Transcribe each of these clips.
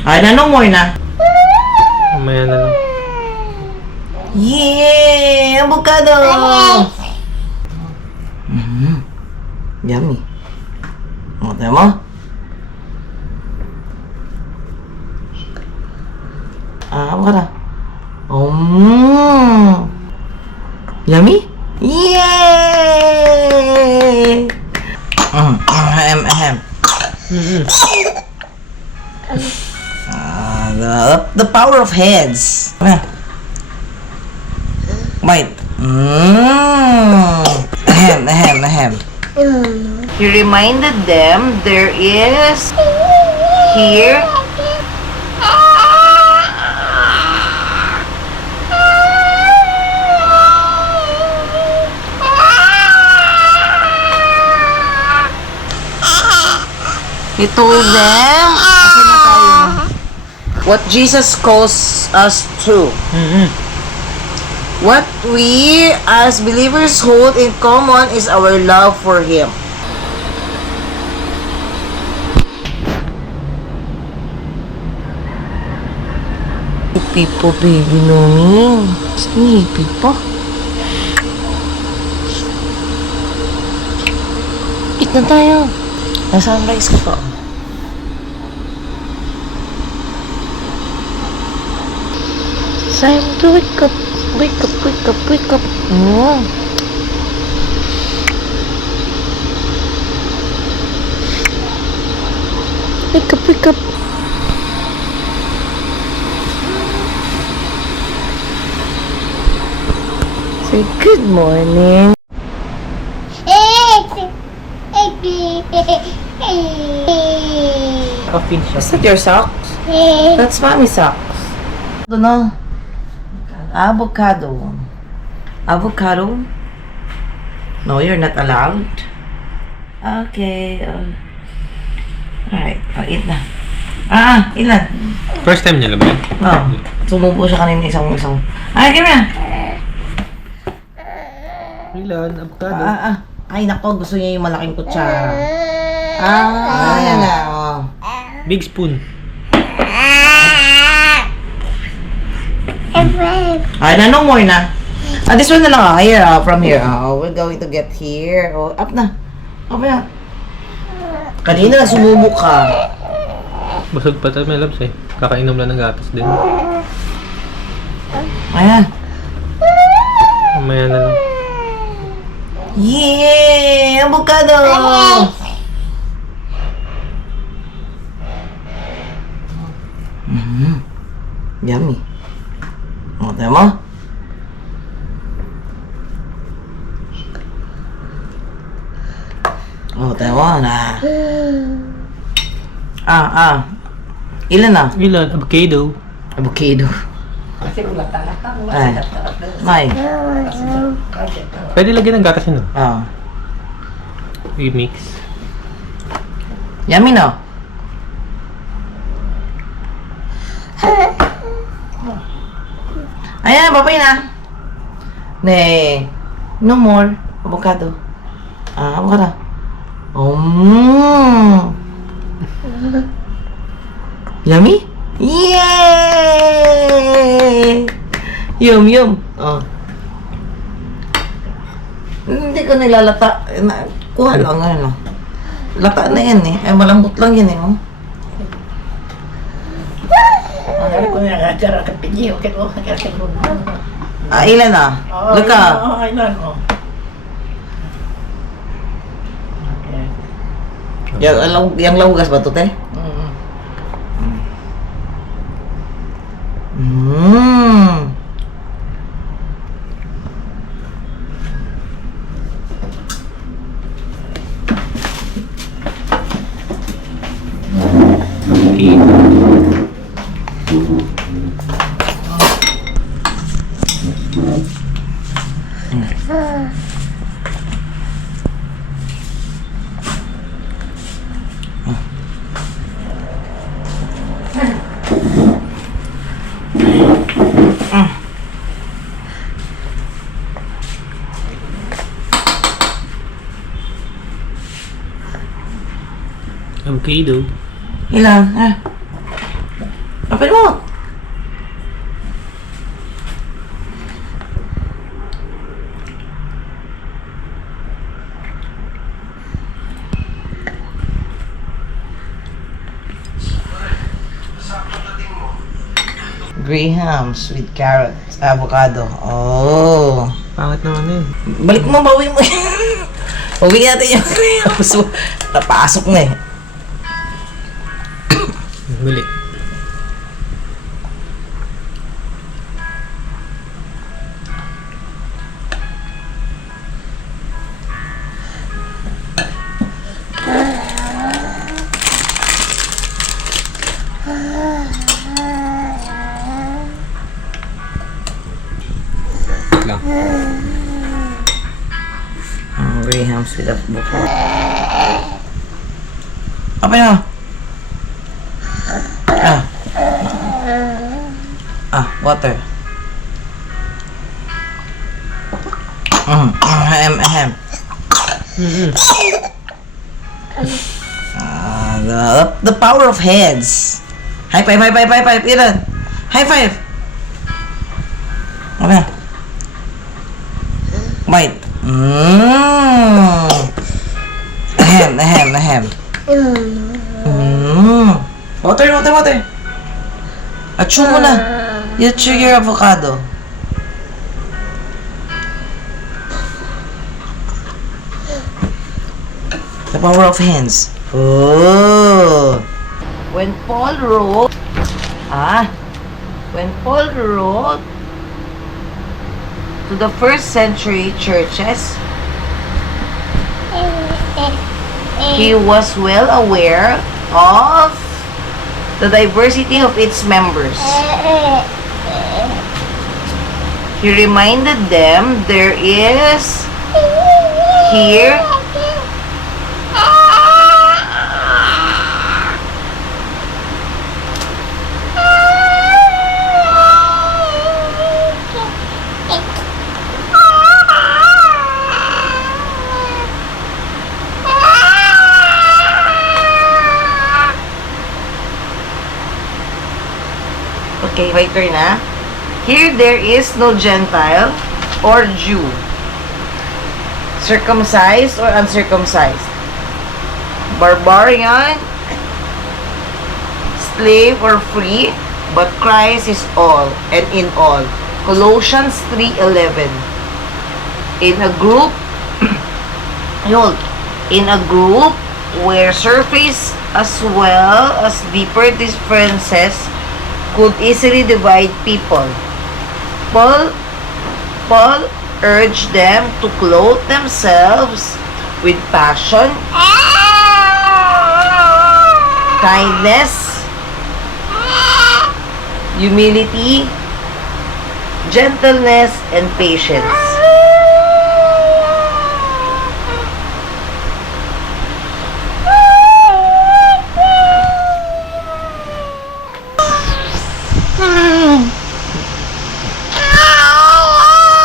Ay, nanong more na. Mamaya na lang. Yeah! Avocado! Yummy. O, tayo mo? Avocado. Yummy? Yay! Ahem. The power of heads. Wait. Ahem. He reminded them there is here He told them what Jesus calls us to. What we as believers hold in common is our love for Him. People, baby, no. Sleepy pa. Eat na tayo. Na-sunrise ko pa. Time to wake up. Wake up. Wake up. Say good morning. Coffee shop. Is that your socks? That's mommy's socks. No. Avocado. No, you're not allowed. Okay. Alright. Eat na. Ilan? First time niya lang ba? Sumubo siya kanina isang. Give me na. Ilan? Avocado? Ay, nako. Gusto niya yung malaking kutsara. Ayan na. Big spoon. Ay, nanong more na. This one na lang. Here, from here. We're going to get here. Up na. Up na. Kanina, sumubok ka. Busog pa tayo, may labs eh. Kakainom lang ng gatas din. Ayan. Mamaya na lang. Yeah! Avocado! Yummy. O, tayo mo? O, tayo mo na. Ilan na? Ilan? Avocado. Avocado. Ay. May. Pwede lagyan ng gatas yun. I-mix. Yummy no? Ayan, babay na. No more. Avocado. Avocado. Yummy? Yay! Yum. Hindi ko nilalata. Kuha lang ano. Lata na yan eh. Ay, malambot lang yan eh. Ilan na? Luka. Yang laugas ba ito, te? Avocado. Ilan? Open mo! Grahams with carrots, avocado. Oh. Pangit naman yun. Balik mo, bawi mo. Bawi natin yung grahams. Napasok na eh. Muli. Lang. Grahams with avocado. Apa na? Water. Ahem. The power of heads. High five, Ilan. High five. Apa na? Bite. Ahem. Water. Achew mo na. You chew your avocado. The power of hands. Oh. When Paul wrote to the first century churches, he was well aware of the diversity of its members. He reminded them there is here okay, my turn na. Here there is no Gentile or Jew, circumcised or uncircumcised, barbarian, slave or free, but Christ is all and in all. Colossians 3:11. In a group, where surface as well as deeper differences could easily divide people, Paul urged them to clothe themselves with passion, kindness, humility, gentleness, and patience.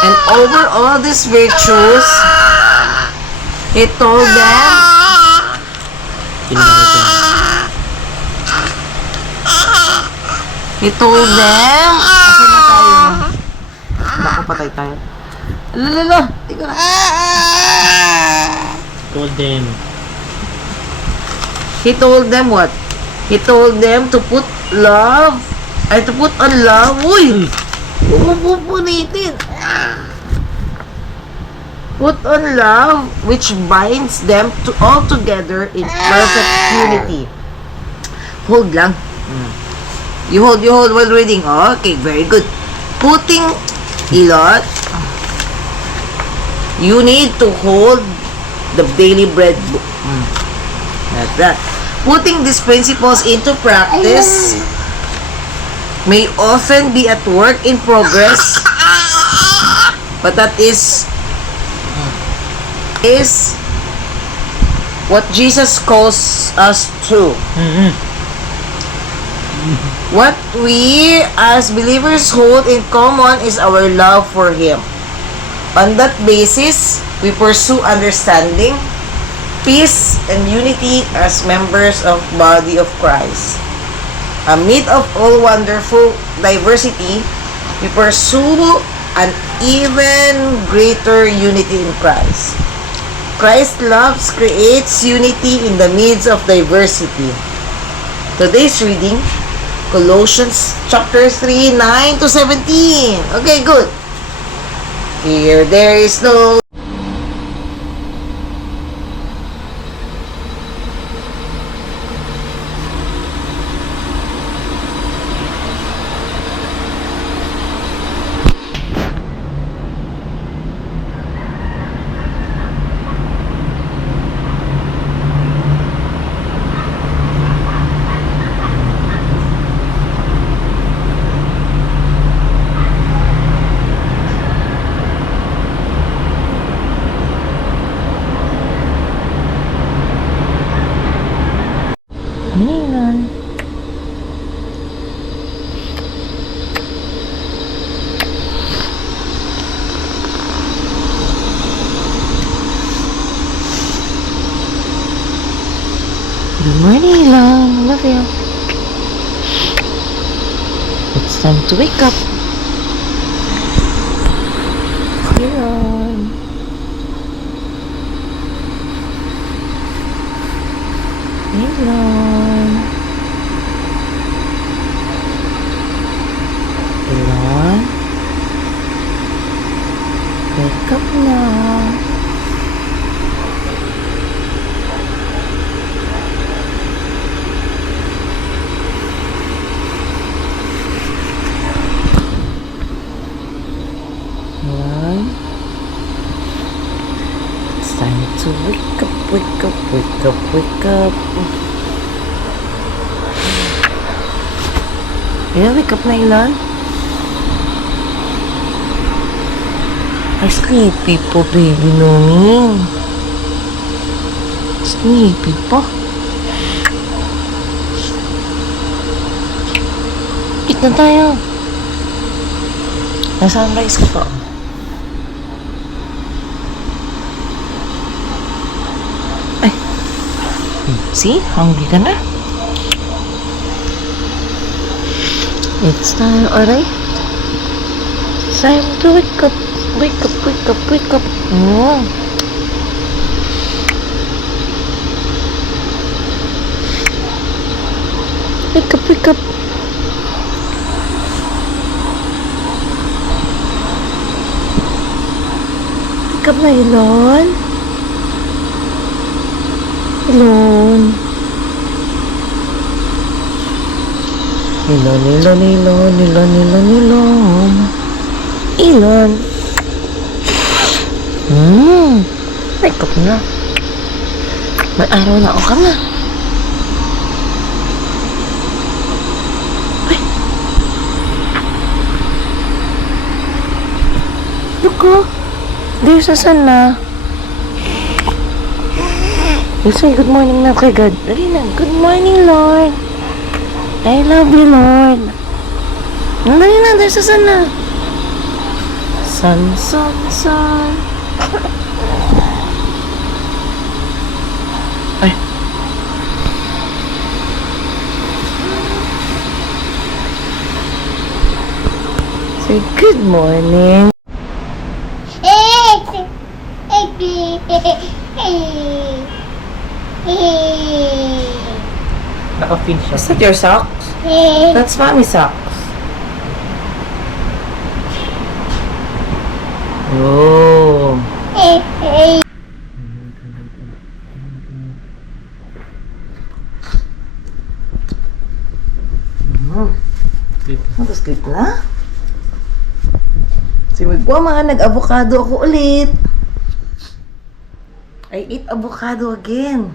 And over all these virtues, he told them, asan na tayo? Baka patay tayo. Lala, ikaw na. He told them what? He told them to put on love. Uy! Pupunitin. Put on love, which binds them all together in perfect unity. Hold lang. You hold while reading. Okay, very good. Putting, Elon, you need to hold the daily bread book. Like that. Putting these principles into practice may often be at work in progress, but that is what Jesus calls us to. What we as believers hold in common is our love for Him. On that basis, we pursue understanding, peace and unity as members of body of Christ. Amid of all wonderful diversity, we pursue an even greater unity in Christ. Christ's love creates unity in the midst of diversity. Today's reading, Colossians chapter 3, 9 to 17. Okay, good. Here there is no Elon. Good morning, Elon. Love you. It's time to wake up. Elon. Elon. Elon. Wake up now. Elon. It's time to wake up, wake up, wake up, wake up. Wake up na, Elon. Ay, sleepy po, baby Nomi. Sleepy po. Eat na tayo. Na-sunrise ka pa. Ay. See? Hungry ka na? It's time, alright? It's time to wake up. Wake up, wake up, wake up. Wake up, wake up. Wake up na, Elon. Elon. Elon, Elon, Elon, Elon, Elon, Elon. Elon. Wake up na. May araw na ako ka na. Ay. Look, oh. There's a sun na. You say good morning na kay God. Dali na. Good morning, Lord. I love you, Lord. Dali na. There's a sun na. Sun, sun, sun. Ay. Say good morning. Naka-fin siya. Is that your socks? That's mommy's socks. Oh. Sleep na? Si Migwa, nag-avocado ako ulit. I eat avocado again.